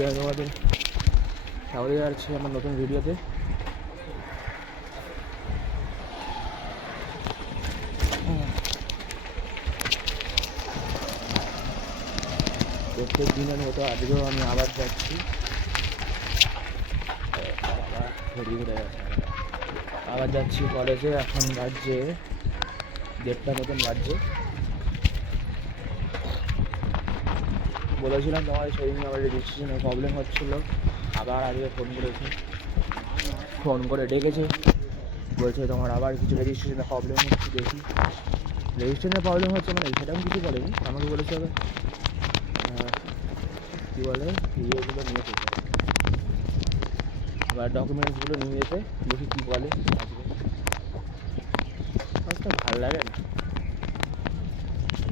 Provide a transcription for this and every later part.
জানাই তোমাদের স্বাগত জানাচ্ছি আমার নতুন ভিডিওতে। প্রত্যেক দিনের মতো আজকেও আমি আবার যাচ্ছি, আবার যাচ্ছি কলেজে। এখন বাজছে 1:30 মতন বাজছে। বলেছিলাম তোমার সেদিন আমার রেজিস্ট্রেশনের প্রবলেম হচ্ছিলো, আবার আজকে ফোন করে ডেকেছে, বলছে তোমার আবার কিছু রেজিস্ট্রেশনের প্রবলেম হচ্ছে। দেখি রেজিস্ট্রেশনের প্রবলেম হচ্ছে মানে সেটা আমি কিছু বলেনি, আমাকে বলেছে হবে কী বলে ইয়েগুলো নিয়ে যেতে বা ডকুমেন্টসগুলো নিয়ে যেতে। দেখি কী বলে। আজকে ভালো লাগে না,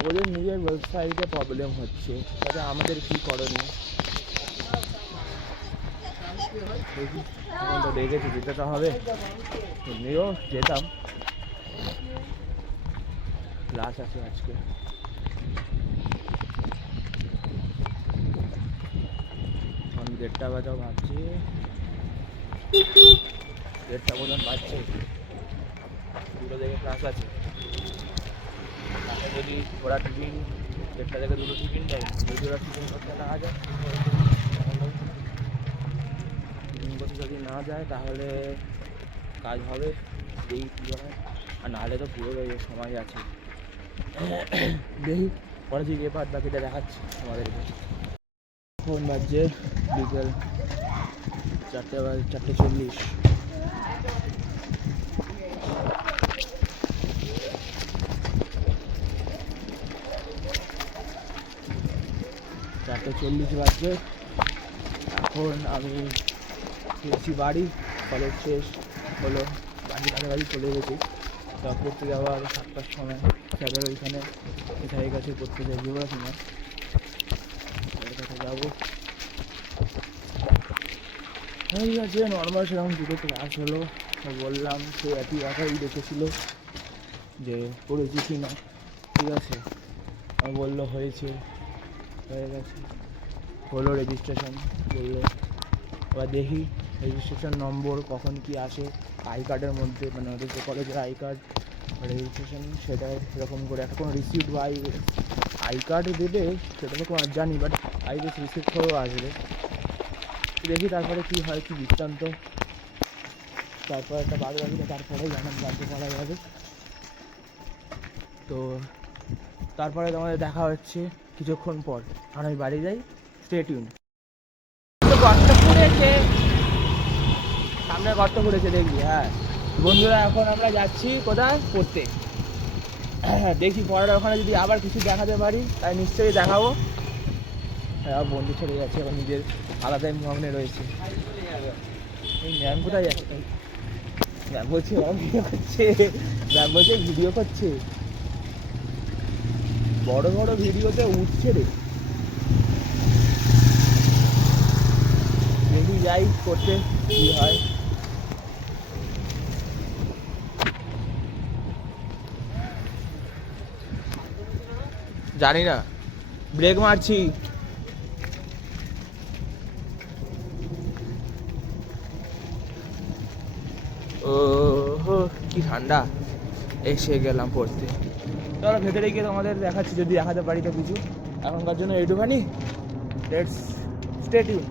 ওদের নিজের ওয়েবসাইটে প্রবলেম হচ্ছে, তাতে আমাদের কী করণীয়। দেখি এখন তো দেখেছি যেতে তো হবে, এমনিও যেতাম। ক্লাস আছে আজকে। এখন 1:30 বাজাও ভাবছি, 1:30 মতন বাজছে। 2টো থেকে ক্লাস আছে। যদি ওরা টিফিন 1:30 থেকে 2টো টিফিন দেয়, যদি ওরা টিফিন করতে না যায় টিফিন করতে যদি না যায় তাহলে কাজ হবে, দেখি কী হয়। আর নাহলে তো পুরো সময় আছে। দেখি পরে যে পার্ট বাকিটা দেখাচ্ছি আমাদেরকে। ফোন বাজছে বিকেল 4:40। 4:40 বাজছে। এখন আমি ফিরছি বাড়ি, কলেজ শেষ হলো, কাছাকাছি চলে গেছি। তা পড়তে যাওয়ার 7টার সময় স্যারের ওইখানে কোথায় গেছে পড়তে যাই যোগাসনা, ওর কাছে যাবো। ঠিক আছে, নর্মাল সেরকম 2টো ক্লাস হলো। বললাম সে একই কথাই দেখেছিল যে পড়েছি কি না। ঠিক আছে, আমি বললো হয়ে গেছে, হলো রেজিস্ট্রেশন বললো। এবার দেখি রেজিস্ট্রেশন নম্বর কখন কি আসে আই কার্ডের মধ্যে, মানে ওদের যে কলেজের আই কার্ড রেজিস্ট্রেশন, সেটা এরকম করে একটা কোনো রিসিপ্ট বা আই কার্ড দেবে, সেটা তো কোনো জানি, বাট আই গেস রিসিপ্ট করেও আসবে। দেখি তারপরে কী হয়, কী বৃত্তান্ত, তারপর একটা বাকিটা তারপরেই জানতে পারা যাবে। তো তারপরে তোমাদের দেখা হচ্ছে কিছুক্ষণ পর, কারণ আমি বাড়ি যাই। Stay tune. গর্ত পড়েছে, সামনে গর্ত পড়েছে দেখবি। হ্যাঁ বন্ধুরা, এখন আমরা যাচ্ছি কোথায় পড়তে। দেখি পড়ার ওখানে যদি আবার কিছু দেখাতে পারি তাই নিশ্চয়ই দেখাবো। হ্যাঁ বন্ধু ছেড়ে যাচ্ছে, এখন নিজের আলাদাই মগ্নে রয়েছে। এই ম্যাম কোথায় যাচ্ছে? ম্যাম বলছে ভিডিও করছে, ম্যাম বলছে ভিডিও করছে, বড় বড় ভিডিওতে উঠছে রে। দেখি যাই করতে কি হয়। জানি না, ব্রেক মারছি। ও কি ঠান্ডা, এসে গেলাম পড়তে। চলো ভেতরে গিয়ে তোমাদের দেখাচ্ছি, যদি দেখাতে পারি তো কিছু। এখনকার জন্য এইটুখানি, লেটস স্টে টিউন।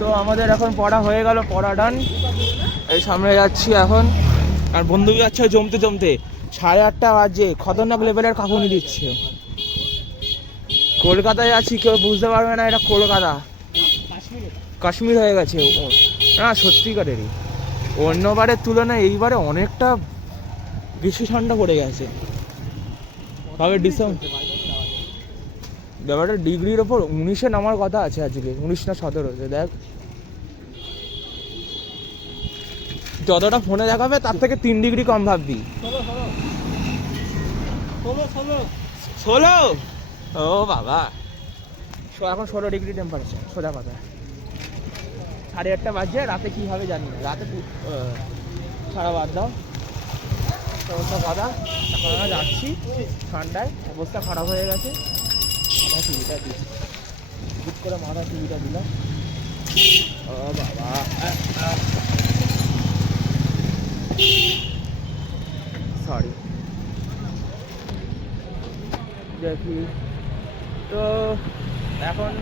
তো আমাদের এখন পড়া হয়ে গেল, পড়া ডান। এই সামনে যাচ্ছি এখন, আর বন্ধু যাচ্ছে জমতে 8:30 বাজে। খতরনাক লেভেলের কাঁপুনি দিচ্ছে। কলকাতায় আছি, কেউ বুঝতে পারবে না এটা কলকাতা, কাশ্মীর হয়ে গেছে। না সত্যিকারেরই, অন্যবারের তুলনায় এইবারে অনেকটা বেশি ঠান্ডা পড়ে গেছে। তবে ব্যাপারটা ডিগ্রির ওপর 19-এ নামার কথা আছে আজকে, 19 না 17। দেখ যতটা ফোনে দেখাবে তার থেকে 3 ডিগ্রি কম ভাববি। 16 ও বাবা, এখন 16 ডিগ্রি টেম্পারেচার, সোজা কথা। 8:30 বাজছে, রাতে কী হবে জানি না, রাতে সারা বাদ দাও অবস্থা কথা। এখন আমরা যাচ্ছি ঠান্ডায়, অবস্থা খারাপ হয়ে গেছে। আমার টিভিটা দিচ্ছি হুট করে মাথা টিভিটা দিলাম। ও বাবা, সরি। দেখি তো এখন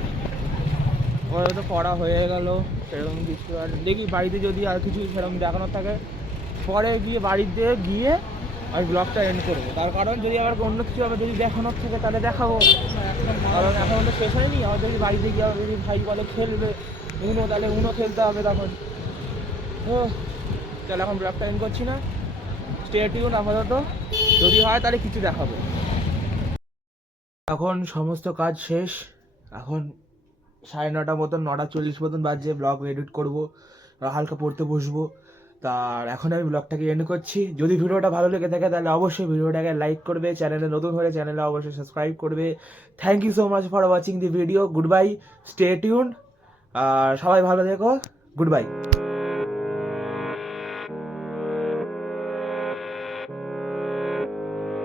ওরা তো পড়া হয়ে গেল, সেরকম কিছু আর দেখি বাড়িতে যদি আর কিছু সেরকম দেখানোর থাকে পরে গিয়ে বাড়িতে গিয়ে আমি ব্লগটা এন্ড করবো। তার কারণ যদি আবার অন্য কিছু আবার যদি দেখানোর থাকে তাহলে দেখাবো, কারণ এখন তো শেষ হয়নি। আবার যদি বাড়িতে গিয়ে আবার যদি ভাই বলে খেলবে উনো, তাহলে উনো খেলতে হবে তখন। তো তাহলে এখন ব্লগটা এন্ড করছি না, স্টে টিউন আপাতত, যদি হয় তাহলে কিছু দেখাবো। এখন সমস্ত কাজ শেষ, এখন 9:30 মতন, 9:40 মতন বাজছে, ব্লগ এডিট করবো, হালকা পড়তে বসবো। তার এখন আমি ব্লগটাকে এন্ড করছি। যদি ভিডিওটা ভালো লেগে থাকে তাহলে অবশ্যই ভিডিওটাকে লাইক করবে, চ্যানেলে নতুন হলে চ্যানেলে অবশ্যই সাবস্ক্রাইব করবে। Thank you so much for watching the video. Good bye, stay tune, আর সবাই ভালো থেকো। Good by.